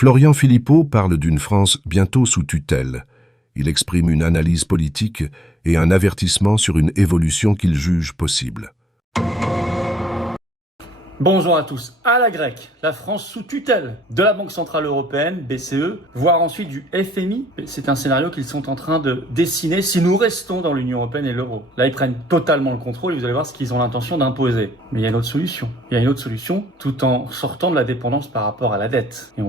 Florian Philippot parle d'une France bientôt sous tutelle. Il exprime une analyse politique et un avertissement sur une évolution qu'il juge possible. Bonjour à tous. À la grecque, la France sous tutelle de la Banque Centrale Européenne, BCE, voire ensuite du FMI. C'est un scénario qu'ils sont en train de dessiner si nous restons dans l'Union Européenne et l'euro. Là, ils prennent totalement le contrôle et vous allez voir ce qu'ils ont l'intention d'imposer. Mais il y a une autre solution. Il y a une autre solution tout en sortant de la dépendance par rapport à la dette. Et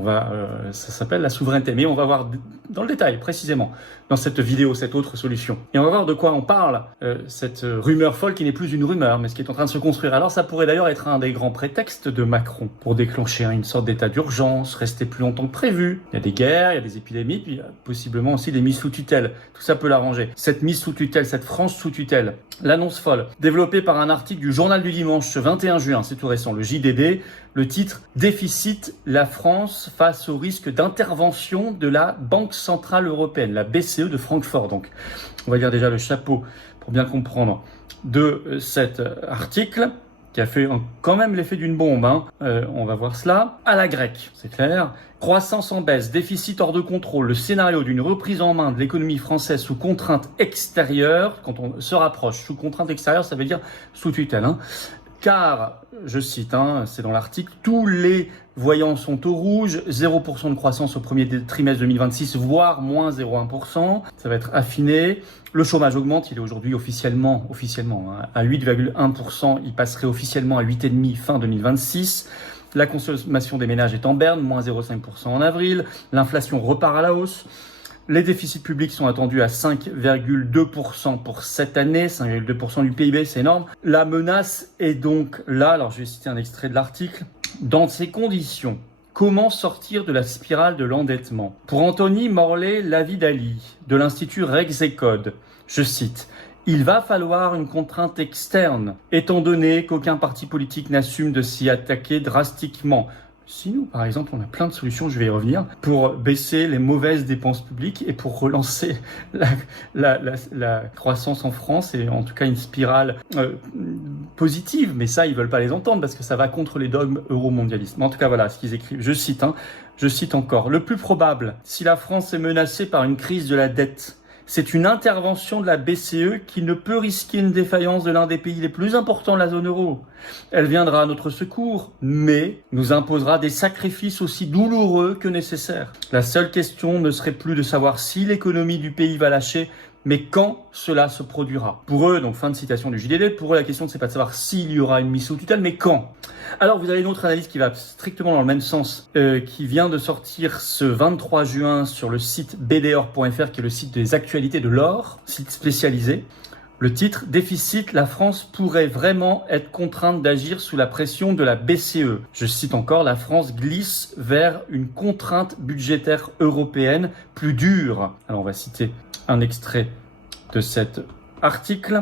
ça s'appelle la souveraineté. Mais on va voir dans le détail, précisément, dans cette vidéo, cette autre solution. Et on va voir de quoi on parle, cette rumeur folle qui n'est plus une rumeur, mais ce qui est en train de se construire. Alors ça pourrait d'ailleurs être un des grands prétexte de Macron pour déclencher une sorte d'état d'urgence, rester plus longtemps que prévu. Il y a des guerres, il y a des épidémies, puis il y a possiblement aussi des mises sous tutelle. Tout ça peut l'arranger. Cette mise sous tutelle, cette France sous tutelle, l'annonce folle, développée par un article du Journal du Dimanche ce 21 juin, c'est tout récent, le JDD, le titre « Déficit, la France face au risque d'intervention de la Banque Centrale Européenne », la BCE de Francfort. Donc, on va dire déjà le chapeau pour bien comprendre de cet article, qui a fait quand même l'effet d'une bombe. On va voir cela. À la grecque, c'est clair. Croissance en baisse, déficit hors de contrôle, le scénario d'une reprise en main de l'économie française sous contrainte extérieure. Quand on se rapproche, sous contrainte extérieure, ça veut dire sous tutelle. Car, je cite, c'est dans l'article, tous les voyants sont au rouge, 0% de croissance au premier trimestre 2026, voire moins 0,1%. Ça va être affiné. Le chômage augmente, il est aujourd'hui officiellement à 8,1%. Il passerait officiellement à 8,5% fin 2026. La consommation des ménages est en berne, moins 0,5% en avril. L'inflation repart à la hausse. Les déficits publics sont attendus à 5,2% pour cette année, 5,2% du PIB, c'est énorme. La menace est donc là, alors je vais citer un extrait de l'article. Dans ces conditions, comment sortir de la spirale de l'endettement? Pour Anthony Morlet-Lavidali, de l'Institut Rexecode, je cite, « Il va falloir une contrainte externe, étant donné qu'aucun parti politique n'assume de s'y attaquer drastiquement. » Si nous, par exemple, on a plein de solutions, je vais y revenir, pour baisser les mauvaises dépenses publiques et pour relancer la croissance en France et en tout cas une spirale positive. Mais ça, ils veulent pas les entendre parce que ça va contre les dogmes euromondialistes. Mais en tout cas, voilà ce qu'ils écrivent. Je cite encore. Le plus probable, si la France est menacée par une crise de la dette, c'est une intervention de la BCE qui ne peut risquer une défaillance de l'un des pays les plus importants de la zone euro. Elle viendra à notre secours, mais nous imposera des sacrifices aussi douloureux que nécessaires. La seule question ne serait plus de savoir si l'économie du pays va lâcher, mais quand cela se produira. Pour eux, donc fin de citation du JDD, pour eux la question c'est pas de savoir s'il y aura une mise sous tutelle, mais quand. Alors vous avez une autre analyse qui va strictement dans le même sens, qui vient de sortir ce 23 juin sur le site bdor.fr, qui est le site des actualités de l'or, site spécialisé. Le titre, déficit, la France pourrait vraiment être contrainte d'agir sous la pression de la BCE. Je cite encore, la France glisse vers une contrainte budgétaire européenne plus dure. Alors on va citer un extrait de cet article.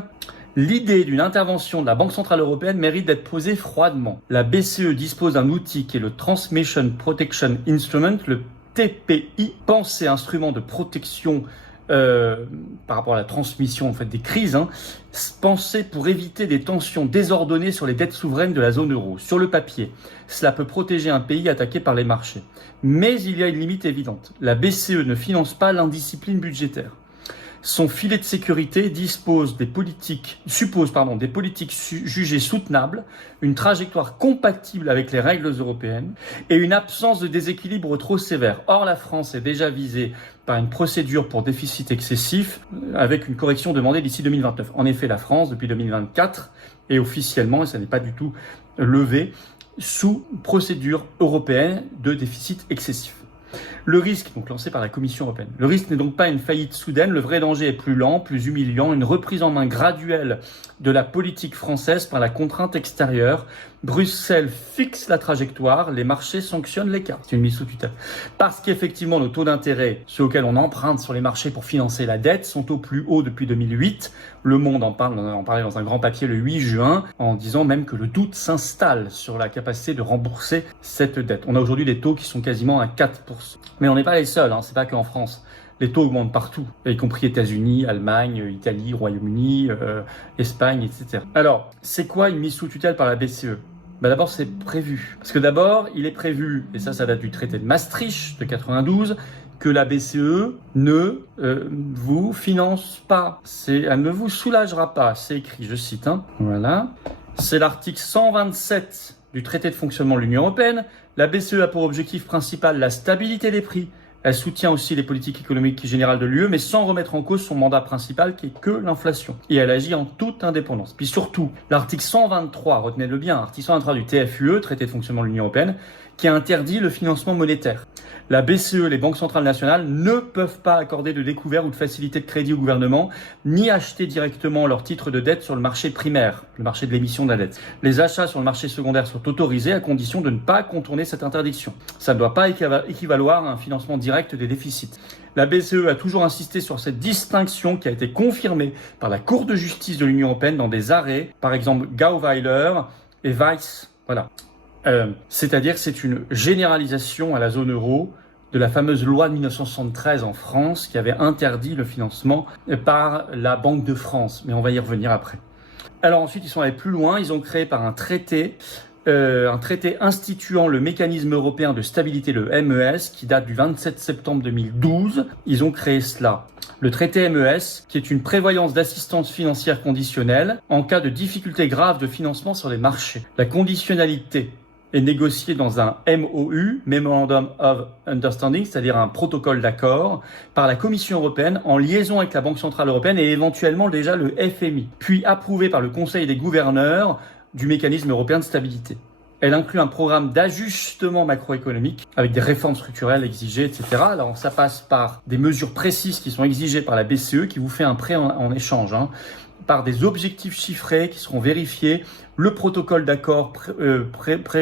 L'idée d'une intervention de la Banque Centrale Européenne mérite d'être posée froidement. La BCE dispose d'un outil qui est le Transmission Protection Instrument, le TPI, pensé instrument de protection par rapport à la transmission en fait des crises, pensé pour éviter des tensions désordonnées sur les dettes souveraines de la zone euro. Sur le papier, cela peut protéger un pays attaqué par les marchés. Mais il y a une limite évidente. La BCE ne finance pas l'indiscipline budgétaire. Son filet de sécurité suppose des politiques jugées soutenables, une trajectoire compatible avec les règles européennes et une absence de déséquilibre trop sévère. Or, la France est déjà visée par une procédure pour déficit excessif avec une correction demandée d'ici 2029. En effet, la France, depuis 2024, est officiellement, et ça n'est pas du tout levé, sous procédure européenne de déficit excessif. Le risque, donc lancé par la Commission européenne, le risque n'est donc pas une faillite soudaine, le vrai danger est plus lent, plus humiliant, une reprise en main graduelle de la politique française par la contrainte extérieure. Bruxelles fixe la trajectoire, les marchés sanctionnent l'écart. C'est une mise sous tutelle. Parce qu'effectivement, nos taux d'intérêt, ceux auxquels on emprunte sur les marchés pour financer la dette, sont au plus haut depuis 2008. Le Monde en parlait dans un grand papier le 8 juin, en disant même que le doute s'installe sur la capacité de rembourser cette dette. On a aujourd'hui des taux qui sont quasiment à 4%. Mais on n'est pas les seuls, c'est pas qu'en France. Les taux augmentent partout, y compris États-Unis, Allemagne, Italie, Royaume-Uni, Espagne, etc. Alors, c'est quoi une mise sous tutelle par la BCE ? D'abord, c'est prévu. Parce que d'abord, il est prévu, et ça date du traité de Maastricht de 92, que la BCE ne vous finance pas. Elle ne vous soulagera pas. C'est écrit, je cite. Voilà. C'est l'article 127 du traité de fonctionnement de l'Union européenne. La BCE a pour objectif principal la stabilité des prix. Elle soutient aussi les politiques économiques générales de l'UE, mais sans remettre en cause son mandat principal qui est que l'inflation. Et elle agit en toute indépendance. Puis surtout, l'article 123, retenez-le bien, article 123 du TFUE, traité de fonctionnement de l'Union européenne, qui interdit le financement monétaire. La BCE, les banques centrales nationales, ne peuvent pas accorder de découvert ou de facilité de crédit au gouvernement, ni acheter directement leurs titres de dette sur le marché primaire, le marché de l'émission de la dette. Les achats sur le marché secondaire sont autorisés à condition de ne pas contourner cette interdiction. Ça ne doit pas équivaloir à un financement direct des déficits. La BCE a toujours insisté sur cette distinction qui a été confirmée par la Cour de justice de l'Union européenne dans des arrêts, par exemple Gauweiler et Weiss. Voilà. C'est-à-dire que c'est une généralisation à la zone euro de la fameuse loi de 1973 en France qui avait interdit le financement par la Banque de France. Mais on va y revenir après. Alors ensuite, ils sont allés plus loin. Ils ont créé par un traité instituant le mécanisme européen de stabilité, le MES, qui date du 27 septembre 2012. Ils ont créé cela. Le traité MES, qui est une prévoyance d'assistance financière conditionnelle en cas de difficultés graves de financement sur les marchés. La conditionnalité est négocié dans un MOU, Memorandum of Understanding, c'est-à-dire un protocole d'accord, par la Commission européenne en liaison avec la Banque centrale européenne et éventuellement déjà le FMI, puis approuvé par le Conseil des gouverneurs du mécanisme européen de stabilité. Elle inclut un programme d'ajustement macroéconomique avec des réformes structurelles exigées, etc. Alors ça passe par des mesures précises qui sont exigées par la BCE qui vous fait un prêt en échange, par des objectifs chiffrés qui seront vérifiés. Le protocole d'accord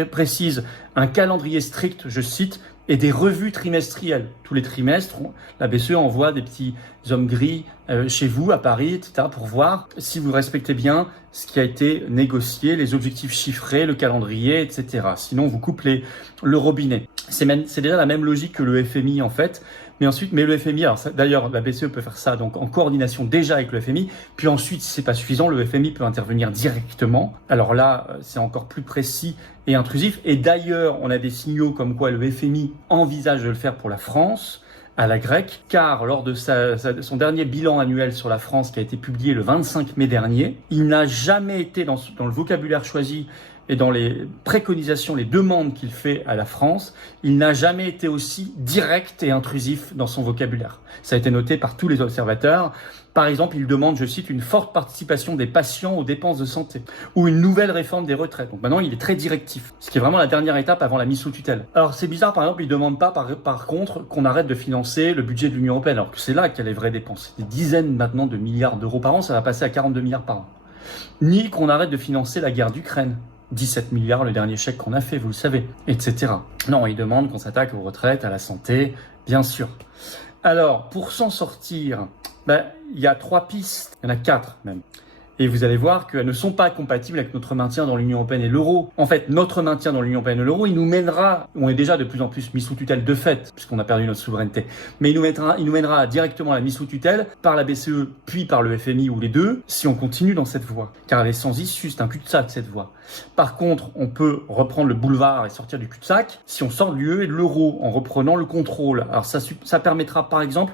précise un calendrier strict, je cite, et des revues trimestrielles. Tous les trimestres, la BCE envoie des petits hommes gris chez vous, à Paris, etc., pour voir si vous respectez bien ce qui a été négocié, les objectifs chiffrés, le calendrier, etc. Sinon, vous coupe le robinet. C'est déjà la même logique que le FMI, en fait. Mais le FMI, alors d'ailleurs, la BCE peut faire ça donc en coordination déjà avec le FMI. Puis ensuite, si c'est pas suffisant, le FMI peut intervenir directement. Alors là, c'est encore plus précis et intrusif. Et d'ailleurs, on a des signaux comme quoi le FMI envisage de le faire pour la France, à la grecque, car lors de son dernier bilan annuel sur la France qui a été publié le 25 mai dernier, il n'a jamais été dans le vocabulaire choisi et dans les préconisations, les demandes qu'il fait à la France, il n'a jamais été aussi direct et intrusif dans son vocabulaire. Ça a été noté par tous les observateurs. Par exemple, il demande, je cite, une forte participation des patients aux dépenses de santé ou une nouvelle réforme des retraites. Donc maintenant, il est très directif, ce qui est vraiment la dernière étape avant la mise sous tutelle. Alors c'est bizarre, par exemple, il ne demande pas par contre qu'on arrête de financer le budget de l'Union européenne, alors que c'est là qu'il y a les vraies dépenses. Des dizaines maintenant de milliards d'euros par an, ça va passer à 42 milliards par an. Ni qu'on arrête de financer la guerre d'Ukraine. 17 milliards le dernier chèque qu'on a fait, vous le savez, etc. Non, il demande qu'on s'attaque aux retraites, à la santé, bien sûr. Alors, pour s'en sortir, il y a 3 pistes, il y en a 4 même. Et vous allez voir qu'elles ne sont pas compatibles avec notre maintien dans l'Union européenne et l'euro. En fait, notre maintien dans l'Union européenne et l'euro, il nous mènera, on est déjà de plus en plus mis sous tutelle de fait, puisqu'on a perdu notre souveraineté, mais il nous mènera directement à la mise sous tutelle par la BCE, puis par le FMI ou les deux, si on continue dans cette voie. Car elle est sans issue, c'est un cul-de-sac cette voie. Par contre, on peut reprendre le boulevard et sortir du cul-de-sac si on sort de l'UE et de l'euro en reprenant le contrôle. Alors ça permettra par exemple,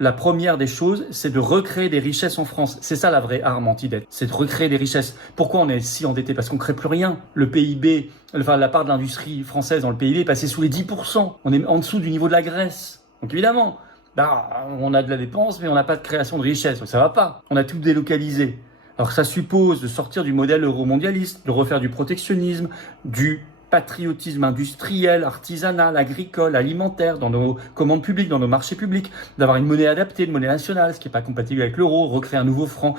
la première des choses, c'est de recréer des richesses en France. C'est ça la vraie arme anti-dette, c'est de recréer des richesses. Pourquoi on est si endetté? Parce qu'on ne crée plus rien. Le PIB, la part de l'industrie française dans le PIB est passée sous les 10%. On est en dessous du niveau de la Grèce. Donc évidemment, on a de la dépense, mais on n'a pas de création de richesse. Ça va pas. On a tout délocalisé. Alors ça suppose de sortir du modèle euromondialiste, de refaire du protectionnisme, du patriotisme industriel, artisanal, agricole, alimentaire, dans nos commandes publiques, dans nos marchés publics, d'avoir une monnaie adaptée, une monnaie nationale, ce qui n'est pas compatible avec l'euro, recréer un nouveau franc,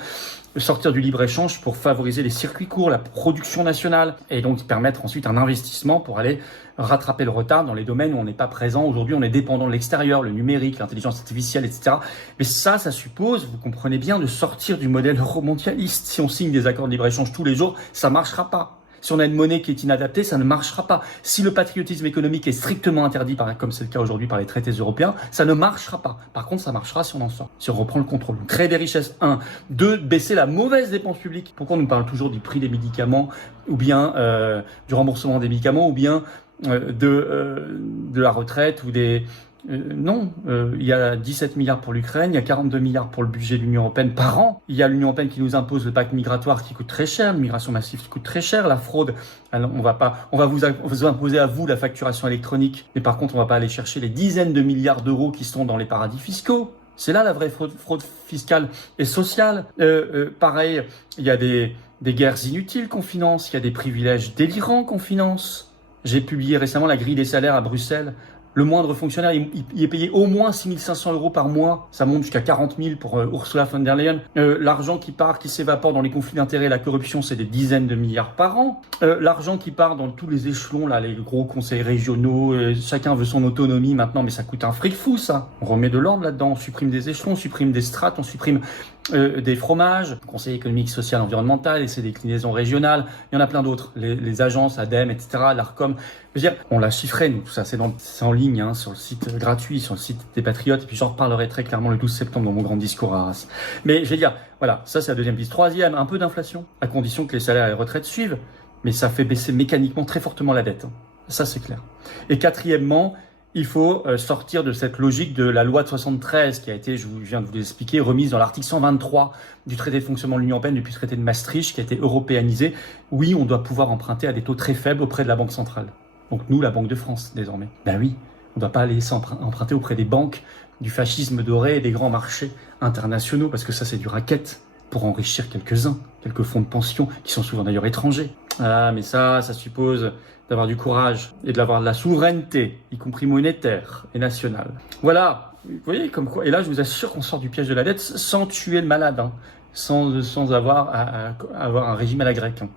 sortir du libre-échange pour favoriser les circuits courts, la production nationale, et donc permettre ensuite un investissement pour aller rattraper le retard dans les domaines où on n'est pas présent. Aujourd'hui, on est dépendant de l'extérieur, le numérique, l'intelligence artificielle, etc. Mais ça suppose, vous comprenez bien, de sortir du modèle euromondialiste. Si on signe des accords de libre-échange tous les jours, ça marchera pas. Si on a une monnaie qui est inadaptée, ça ne marchera pas. Si le patriotisme économique est strictement interdit, comme c'est le cas aujourd'hui par les traités européens, ça ne marchera pas. Par contre, ça marchera si on en sort, si on reprend le contrôle. Donc, créer des richesses, 1. 2. Baisser la mauvaise dépense publique. Pourquoi on nous parle toujours du prix des médicaments, ou bien du remboursement des médicaments, ou bien de la retraite, ou des... non, il y a 17 milliards pour l'Ukraine, il y a 42 milliards pour le budget de l'Union européenne par an. Il y a l'Union européenne qui nous impose le pacte migratoire qui coûte très cher, l'immigration massive qui coûte très cher, la fraude. Alors on va vous imposer à vous la facturation électronique, mais par contre on va pas aller chercher les dizaines de milliards d'euros qui sont dans les paradis fiscaux. C'est là la vraie fraude fiscale et sociale. Pareil, il y a des guerres inutiles qu'on finance, il y a des privilèges délirants qu'on finance. J'ai publié récemment la grille des salaires à Bruxelles. Le moindre fonctionnaire, il est payé au moins 6 500 € par mois. Ça monte jusqu'à 40 000 pour Ursula von der Leyen. L'argent qui part, qui s'évapore dans les conflits d'intérêts et la corruption, c'est des dizaines de milliards par an. L'argent qui part dans tous les échelons, là, les gros conseils régionaux, chacun veut son autonomie maintenant, mais ça coûte un fric fou, ça. On remet de l'ordre là-dedans, on supprime des échelons, on supprime des strates, on supprime des fromages, Conseil économique, social, environnemental, et ses déclinaisons régionales. Il y en a plein d'autres, les agences, ADEME, etc., l'ARCOM. Je veux dire, on l'a chiffré, nous, tout ça, c'est en ligne, hein, sur le site gratuit, sur le site des Patriotes, et puis j'en reparlerai très clairement le 12 septembre dans mon grand discours à Arras. Mais je veux dire, voilà, ça c'est la deuxième piste. Troisième, un peu d'inflation, à condition que les salaires et les retraites suivent, mais ça fait baisser mécaniquement très fortement la dette. Ça c'est clair. Et quatrièmement, il faut sortir de cette logique de la loi de 73 qui a été, je viens de vous l'expliquer, remise dans l'article 123 du traité de fonctionnement de l'Union européenne depuis le traité de Maastricht qui a été européanisé. Oui, on doit pouvoir emprunter à des taux très faibles auprès de la Banque centrale. Donc nous, la Banque de France, désormais. Ben oui, on ne doit pas aller emprunter auprès des banques, du fascisme doré et des grands marchés internationaux, parce que ça, c'est du racket pour enrichir quelques-uns, quelques fonds de pension, qui sont souvent d'ailleurs étrangers. Ah, mais ça suppose d'avoir du courage et d'avoir de la souveraineté, y compris monétaire et nationale. Voilà, vous voyez comme quoi. Et là, je vous assure qu'on sort du piège de la dette sans tuer le malade, hein, sans avoir à avoir un régime à la grecque. Hein.